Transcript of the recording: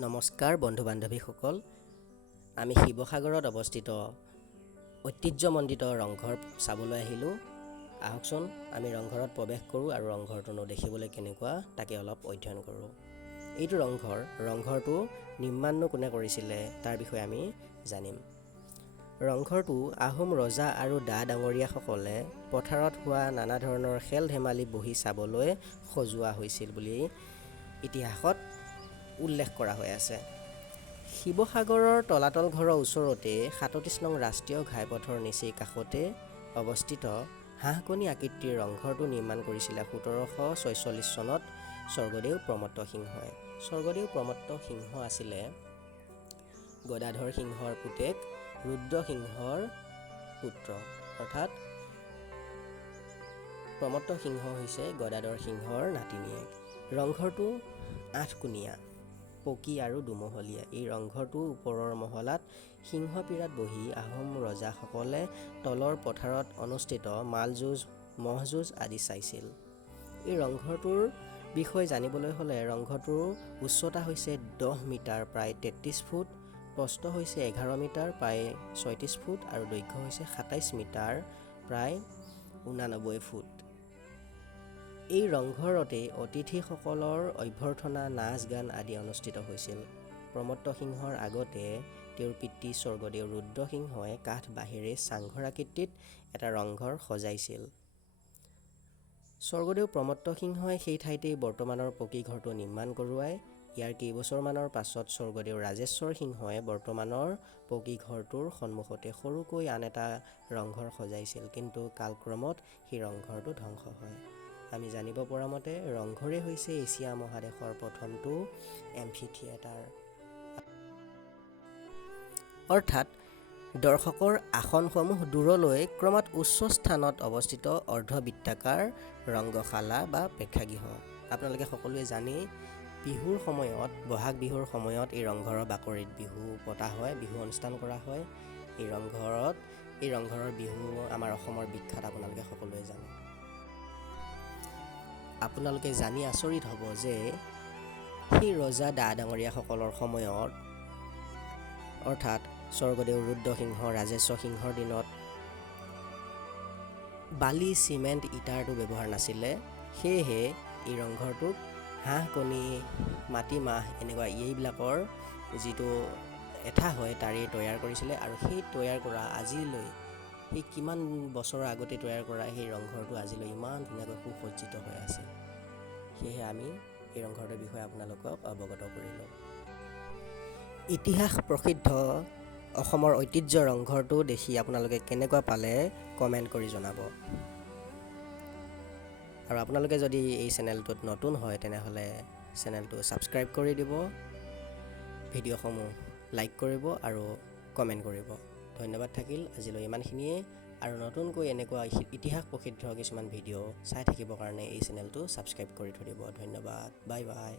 নমস্কাৰ বন্ধু বান্ধৱীসকল, আমি শিৱসাগৰত অৱস্থিত ঐতিহ্যমণ্ডিত ৰংঘৰ চাবলৈ আহিলোঁ। আহকচোন আমি ৰংঘৰত প্ৰৱেশ কৰোঁ আৰু ৰংঘৰটোনো দেখিবলৈ কেনেকুৱা তাকে অলপ অধ্যয়ন কৰোঁ। এইটো ৰংঘৰটো নিৰ্মাণনো কোনে কৰিছিলে তাৰ বিষয়ে আমি জানিম। ৰংঘৰটো আহোম ৰজা আৰু ডা ডাঙৰীয়াসকলে পথাৰত হোৱা নানা ধৰণৰ খেল ধেমালি বহি চাবলৈ সজোৱা হৈছিল বুলি ইতিহাসত উল্লেখ কৰা হৈ আছে। শিৱসাগৰৰ তলাতল ঘৰৰ ওচৰতে ৩৭ নং ৰাষ্ট্ৰীয় ঘাইপথৰ নিচেই কাষতে অৱস্থিত হাঁহকণী আকৃতিৰ ৰংঘৰটো নিৰ্মাণ কৰিছিলে ১৭৪৬ চনত স্বৰ্গদেউ প্ৰমত্ত সিংহই। স্বৰ্গদেউ প্ৰমত্ত সিংহ আছিলে গদাধৰ সিংহৰ পুতেক ৰুদ্ৰ সিংহৰ পুত্ৰ, অৰ্থাৎ প্ৰমত্ত সিংহ হৈছে গদাধৰ সিংহৰ নাতিনীয়েক। ৰংঘৰটো ৮কোণীয়া, পকী আৰু দুমহলীয়া। এই ৰংঘৰটোৰ ওপৰৰ মহলাত সিংহপীৰাত বহি আহোম ৰজাসকলে তলৰ পথাৰত অনুষ্ঠিত মালযুঁজ, মহযুঁজ আদি চাইছিল। এই ৰংঘৰটোৰ বিষয়ে জানিবলৈ হ'লে ৰংঘৰটোৰ উচ্চতা হৈছে ১০ মিটাৰ প্ৰায় ৩৩ ফুট, প্ৰস্থ হৈছে ১১ মিটাৰ প্ৰায় ৩৬ ফুট আৰু দৈৰ্ঘ্য হৈছে ২৭ মিটাৰ প্ৰায় ৮৯ ফুট। এই ৰংঘৰতে অতিথিসকলৰ অভ্যৰ্থনা, নাচ গান আদি অনুষ্ঠিত হৈছিল। প্ৰমত্ত সিংহৰ আগতে তেওঁৰ পিতৃ স্বৰ্গদেউ ৰুদ্ৰ সিংহই কাঠ বাঁহেৰে চাংঘৰ আকৃতিত এটা ৰংঘৰ সজাইছিল। স্বৰ্গদেউ প্ৰমত্ত সিংহই সেই ঠাইতেই বৰ্তমানৰ পকী ঘৰটো নিৰ্মাণ কৰোৱায়। ইয়াৰ কেইবছৰমানৰ পাছত স্বৰ্গদেউ ৰাজেশ্বৰ সিংহই বৰ্তমানৰ পকী ঘৰটোৰ সন্মুখতে সৰুকৈ আন এটা ৰংঘৰ সজাইছিল, কিন্তু কালক্ৰমত সেই ৰংঘৰটো ধ্বংস হয়। আমি জানিব পৰা মতে ৰংঘৰে হৈছে এছিয়া মহাদেশৰ প্ৰথমটো এম্ফি থিয়েটাৰ, অৰ্থাৎ দৰ্শকৰ আসনসমূহ দূৰলৈ ক্ৰমাৎ উচ্চ স্থানত অৱস্থিত অৰ্ধবৃত্তাকাৰ ৰংগশালা বা প্ৰেক্ষাগৃহ। আপোনালোকে সকলোৱে জানেই বিহুৰ সময়ত, বহাগ বিহুৰ সময়ত এই ৰংঘৰৰ বাকৰিত বিহু পতা হয়, বিহু অনুষ্ঠান কৰা হয়। এই ৰংঘৰৰ বিহু আমাৰ অসমৰ বিখ্যাত, আপোনালোকে সকলোৱে জানে। আপোনালোকে জানি আচৰিত হ'ব যে সেই ৰজা ডা ডাঙৰীয়াসকলৰ সময়ত, অৰ্থাৎ স্বৰ্গদেউ ৰুদ্ৰ সিংহ, ৰাজেশ্বৰ সিংহৰ দিনত বালি, চিমেণ্ট, ইটাৰটো ব্যৱহাৰ নাছিলে। সেয়েহে এই ৰংঘৰটোক হাঁহ কণী, মাটিমাহ এনেকুৱা এইবিলাকৰ যিটো এঠা হয় তাৰেই তৈয়াৰ কৰিছিলে, আৰু সেই তৈয়াৰ কৰা আজিলৈ, সেই কিমান বছৰৰ আগতে তৈয়াৰ কৰা সেই ৰংঘৰটো আজিলৈ ইমান ধুনীয়াকৈ সুসজ্জিত হৈ আছে। সেয়েহে আমি এই ৰংঘৰটোৰ বিষয়ে আপোনালোকক অৱগত কৰিলোঁ। ইতিহাস প্ৰসিদ্ধ অসমৰ ঐতিহ্য ৰংঘৰটো দেখি আপোনালোকে কেনেকুৱা পালে কমেণ্ট কৰি জনাব। আৰু আপোনালোকে যদি এই চেনেলটোত নতুন হয় তেনেহ'লে চেনেলটো ছাবস্ক্ৰাইব কৰি দিব, ভিডিঅ'সমূহ লাইক কৰিব আৰু কমেণ্ট কৰিব। ধন্যবাদ থাকিল আজিলৈ ইমানখিনিয়ে। আৰু নতুনকৈ এনেকুৱা ইতিহাস প্ৰসিদ্ধ কিছুমান ভিডিঅ' চাই থাকিবৰ কাৰণে এই চেনেলটো ছাবস্ক্ৰাইব কৰি থৈ দিব। ধন্যবাদ, বাই বাই।